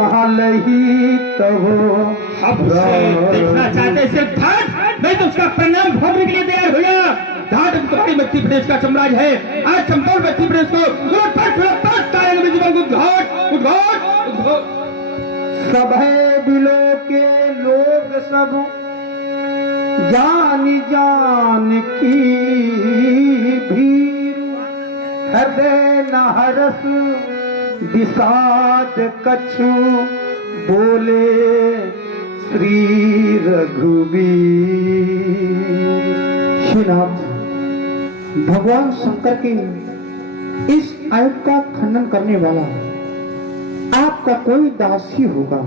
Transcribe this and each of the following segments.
काल ही तब अब उसे देखना चाहते सिर्फ ठाट, मैं तो उसका परिणाम भोगने के लिए तैयार हो गया। ठाट तुम्हारी मध्य प्रदेश का साम्राज्य है। आज चंपारण मध्य प्रदेश को जीवन को घाट उद्घाट सब है बिलो के लोग सब जान जान की भीड़, हृदय न हरस विषाद कछु बोले श्री रघुवीर। श्रीनाथ, भगवान शंकर के इस आयत का खंडन करने वाला आपका कोई दास ही होगा।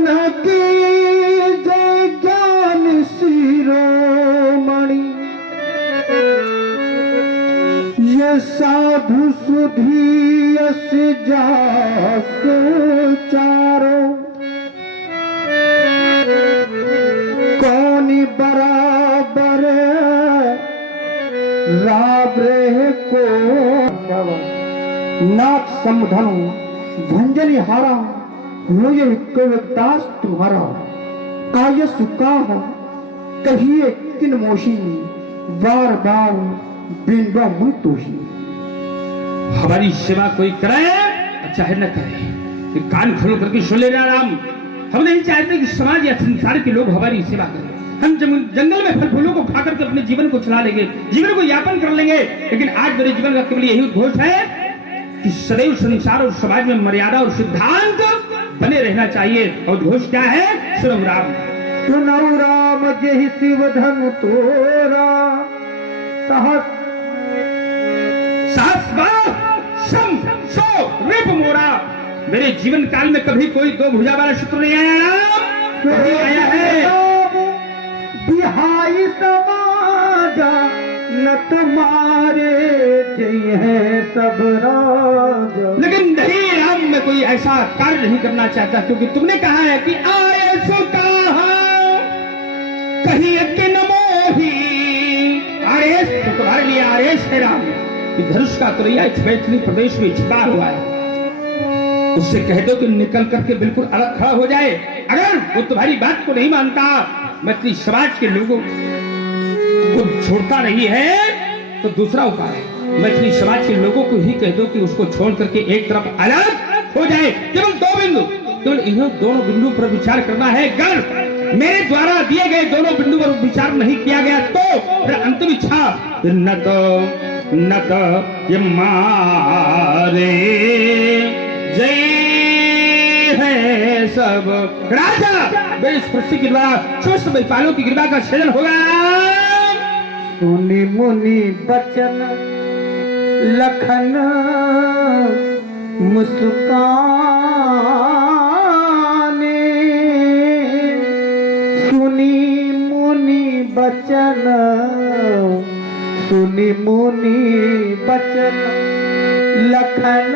न की जय ज्ञान शिरोमणि, ये साधु सुधी यस जास चारो, कौन बराबर राबरे को नाथ समधनु झंझनी हारा, मुझे दास तुम्हारा आय सुका कहिए किन मोशी, बार बार बिंबा मुतोशी। हमारी सेवा कोई करे चाहे न करे, ये कान खोल करके सुन ले राम। हम नहीं चाहते कि समाज या संसार के लोग हमारी सेवा करें। हम जंगल में फल फूलों को खा करके अपने जीवन को चला लेंगे, जीवन को यापन कर लेंगे, लेकिन आज मेरे जीवन का केवल यही उद्घोष है कि सदैव संसार और समाज में मर्यादा और सिद्धांत बने रहना चाहिए। और उद्घोष क्या है? सुनो राम, सुनो राम जय शिव धनु तोरा, सहस रिप मोरा। मेरे जीवन काल में कभी कोई दो भुजा वाला शत्रु नहीं आया राम, कभी आया है बिहाई समाजा न तुम्हारे जय है सब राजा। लेकिन नहीं राम, मैं कोई ऐसा कार्य नहीं करना चाहता, क्योंकि तुमने कहा है कि आए सो कहा कहीं के नमोही। आरेश तो तुम्हारे लिए आरेश है राम, कि धनुष का तुरैया इस मैथिली प्रदेश में छिपा हुआ है। उससे कह दो कि निकल करके बिल्कुल अलग खड़ा हो जाए। अगर वो तुम्हारी बात को नहीं मानता, मैथिली समाज के लोगों को छोड़ता नहीं है, तो दूसरा उपाय है, मैथिली समाज के लोगों को ही कह दो कि उसको छोड़ करके एक तरफ अलग हो जाए। केवल दो बिंदु, केवल इन्हें दोनों बिंदु पर विचार करना है। अगर मेरे द्वारा दिए गए दोनों बिंदु पर विचार नहीं किया गया तो फिर अंतिम इच्छा न तो ये मारे जय है सब राजा। मेरे इस पृथ्वी की द्वारा स्वस्थ महिपालों की कृपा का सृजन होगा। सुनी मुनि बचन लखन मुस्काने, सुनी मुनि बचन, सुनी मुनि बचन लखन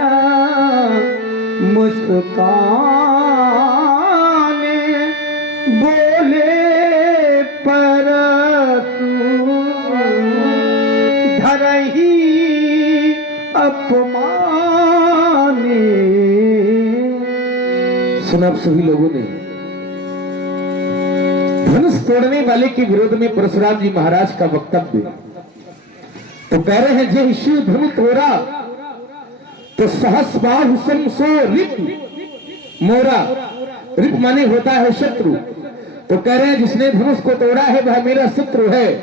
मुस्काने, बोले परसु धरही अपमाने। सुना आप सभी लोगों ने धनुष तोड़ने वाले के विरोध में परशुराम जी महाराज का वक्तव्य, तो कह रहे हैं जे शिव धनु तोड़ा तो सहस बाहु सो रिप मोरा। रिप माने होता है शत्रु, तो कह रहे हैं जिसने धनुष को तोड़ा है वह मेरा शत्रु है,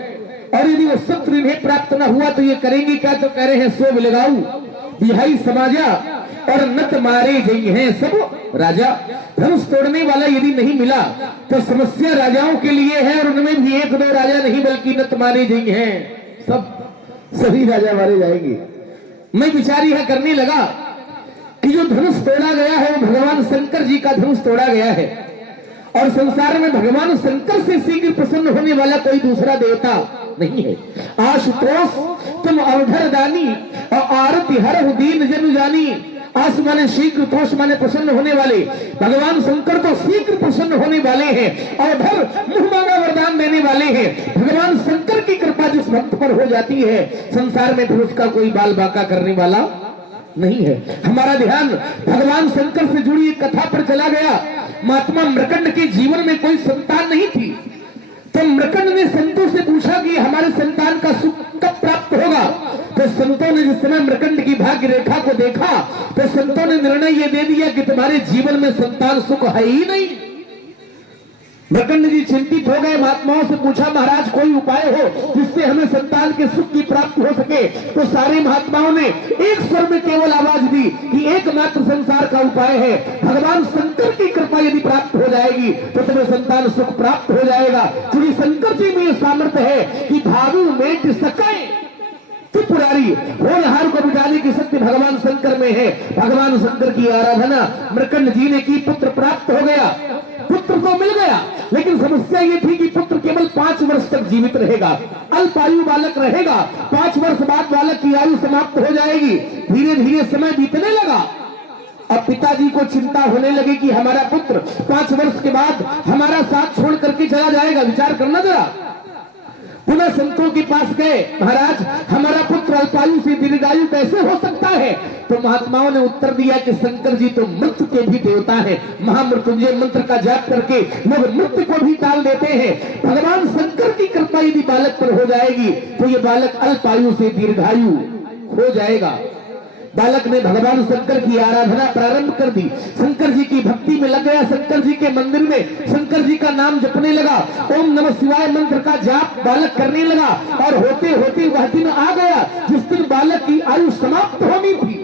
और यदि वो शत्रु इन्हें प्राप्त न हुआ तो ये करेंगे क्या? तो कह रहे हैं सोब लगाऊ बिहाई समाजा और नत मारे गई हैं सब राजा। धनुष तोड़ने वाला यदि नहीं मिला तो समस्या राजाओं के लिए है, और उनमें भी एक दो राजा नहीं बल्कि नत मारे गई हैं सभी राजा मारे जाएंगे। मैं विचार यह करने लगा कि जो धनुष तोड़ा गया है वो भगवान शंकर जी का धनुष तोड़ा गया है, और संसार में भगवान शंकर से शीघ्र प्रसन्न होने वाला कोई दूसरा देवता नहीं है। आशुतोष तुम अवधर दानी और आरती हर दीन जन जानी। आस माने शीघ्र, तोष माने प्रसन्न होने वाले। भगवान शंकर तो शीघ्र प्रसन्न होने वाले हैं, अवधर मुंह मांगा वरदान देने वाले हैं। भगवान शंकर की कृपा जिस भक्त पर हो जाती है, संसार में फिर उसका कोई बाल बाका करने वाला नहीं है। हमारा ध्यान भगवान शंकर से जुड़ी एक कथा पर चला गया। महात्मा मृकंड के जीवन में कोई संतान नहीं थी, तो मृकंड ने संतों से पूछा कि हमारे संतान का सुख कब प्राप्त होगा। तो संतों ने जिस समय मृकंड की भाग्य रेखा को देखा तो संतों ने निर्णय यह दे दिया कि तुम्हारे जीवन में संतान सुख है ही नहीं। मृकंड जी चिंतित हो गए, महात्माओं से पूछा महाराज कोई उपाय हो जिससे हमें संतान के सुख की प्राप्ति हो सके। तो सारे महात्माओं ने एक स्वर में केवल आवाज दी कि एकमात्र संसार का उपाय है, भगवान शंकर की कृपा यदि प्राप्त हो जाएगी तो तुम्हें संतान सुख प्राप्त हो जाएगा। क्योंकि शंकर जी में यह सामर्थ्य है कि भावी मेट सके त्रिपुरारी, होनहार को मिटाने की शक्ति भगवान शंकर में है। भगवान शंकर की आराधना मृकंड जी ने की, पुत्र प्राप्त हो गया, पुत्र तो मिल गया, लेकिन समस्या ये थी कि पुत्र केवल 5 वर्ष तक जीवित रहेगा, अल्पायु बालक रहेगा। 5 वर्ष बाद बालक की आयु समाप्त हो जाएगी। धीरे धीरे समय बीतने लगा। अब पिताजी को चिंता होने लगी कि हमारा पुत्र 5 वर्ष के बाद हमारा साथ छोड़ करके चला जाएगा, विचार करना जरा। पुनः संतों के पास गए, महाराज हमारा पुत्र अल्पायु से दीर्घायु कैसे हो सकता है। तो महात्माओं ने उत्तर दिया कि शंकर जी तो मृत्यु के भी देवता हैं, महामृत्युंजय मंत्र का जाप करके लोग मृत्यु को भी टाल देते हैं। भगवान शंकर की कृपा यदि बालक पर हो जाएगी तो ये बालक अल्पायु से दीर्घायु हो जाएगा। बालक ने भगवान शंकर की आराधना प्रारंभ कर दी, शंकर जी की भक्ति में लग गया, शंकर जी के मंदिर में शंकर जी का नाम जपने लगा, ओम नमः शिवाय मंत्र का जाप बालक करने लगा। और होते होते वह दिन आ गया जिस दिन बालक की आयु समाप्त होनी थी।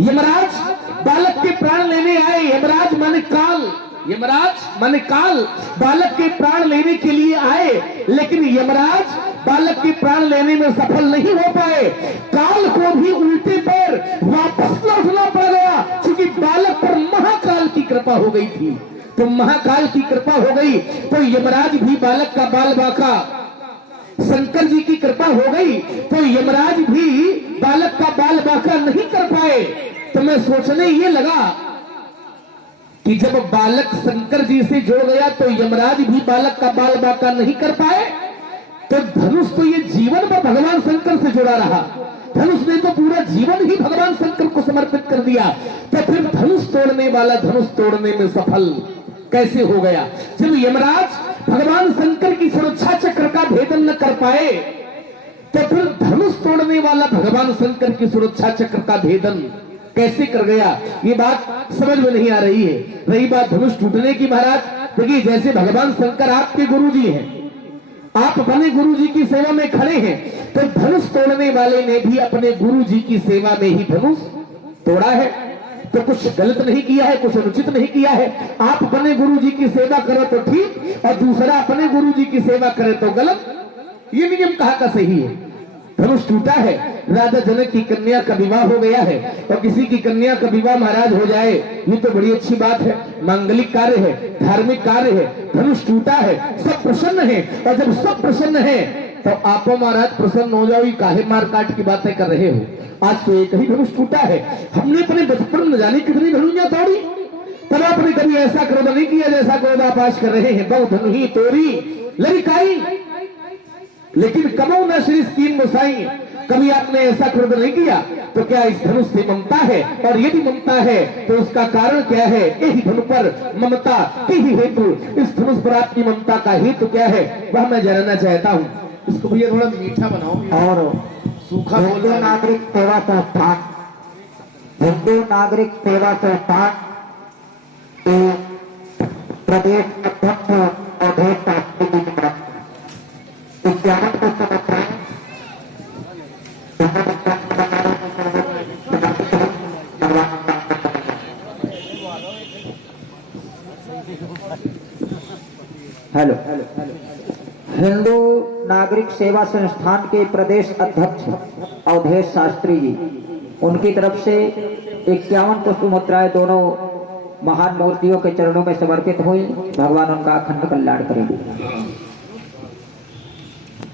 यमराज बालक के प्राण लेने आए। यमराज माने काल, यमराज माने काल बालक के प्राण लेने के लिए आए, लेकिन यमराज बालक के प्राण लेने में सफल नहीं हो पाए। काल को भी उल्टे पैर वापस लौटना पड़ गया, क्योंकि बालक पर महाकाल की कृपा हो गई थी। तो महाकाल की कृपा हो गई तो यमराज भी बालक का बाल बाका, शंकर जी की कृपा हो गई तो यमराज भी बालक का बाल बाका नहीं कर पाए। तो मैं सोचने ये लगा कि जब बालक शंकर जी से जुड़ गया तो यमराज भी बालक का बाल बाका नहीं कर पाए, तो धनुष तो ये जीवन में भगवान शंकर से जुड़ा रहा। धनुष ने तो पूरा जीवन ही भगवान शंकर को समर्पित कर दिया, तो फिर धनुष तोड़ने वाला धनुष तोड़ने में सफल कैसे हो गया। जब यमराज भगवान शंकर की सुरक्षा चक्र का भेदन न कर पाए तो फिर धनुष तोड़ने वाला भगवान शंकर की सुरक्षा चक्र का भेदन कैसे कर गया, ये बात समझ में नहीं आ रही है। रही बात धनुष टूटने की, महाराज देखिए जैसे भगवान शंकर आपके गुरुजी हैं, आप अपने गुरुजी की सेवा में खड़े हैं, तो धनुष तोड़ने वाले ने भी अपने गुरुजी की सेवा में ही धनुष तोड़ा है। तो कुछ गलत नहीं किया है, कुछ अनुचित नहीं किया है। आप अपने गुरुजी की सेवा करो तो ठीक, और दूसरा अपने गुरुजी की सेवा करे तो गलत। ये नियम कहाँ का सही है। धनुष टूटा है, राजा जनक की कन्या का विवाह हो गया है, और किसी की कन्या का विवाह महाराज हो जाए ये तो बड़ी अच्छी बात है, मांगलिक कार्य है, धार्मिक कार्य है। धनुष टूटा है, सब प्रसन्न है, और जब सब प्रसन्न है तो आप महाराज प्रसन्न हो जाओ, काहे मार काट की बातें कर रहे हो। आज तो एक ही धनुष टूटा है। हमने अपने बचपन में जाने कितनी धनुइयां तोड़ी, तब आपने कभी ऐसा क्रोध नहीं किया जैसा क्रोध आप आज कर रहे हैं। बहु धनुही तोरी लड़काई, लेकिन कमो न श्री स्कीम मुसाई, कभी आपने ऐसा क्रोध नहीं किया। तो क्या इस धनुष से ममता है, और यदि ममता है तो उसका कारण क्या है। यही धनु पर ममता की ही हेतु, इस धनुष पर आपकी ममता का हेतु क्या है वह मैं जानना चाहता हूँ। इसको भैया थोड़ा मीठा बनाओ। और सूखा हिंदू नागरिक सेवा संस्थान, हिंदू नागरिक सेवा संस्थान प्रदेश अध्यक्ष अवधेश शास्त्री जी द्वारा विज्ञापन को समर्पण हेलो हिंदू नागरिक सेवा संस्थान के प्रदेश अध्यक्ष अवधेश शास्त्री जी, उनकी तरफ से 51 पुष्प मुद्राएं दोनों महान मूर्तियों के चरणों में समर्पित हुई। भगवान उनका अखंड कल्याण करेंगे।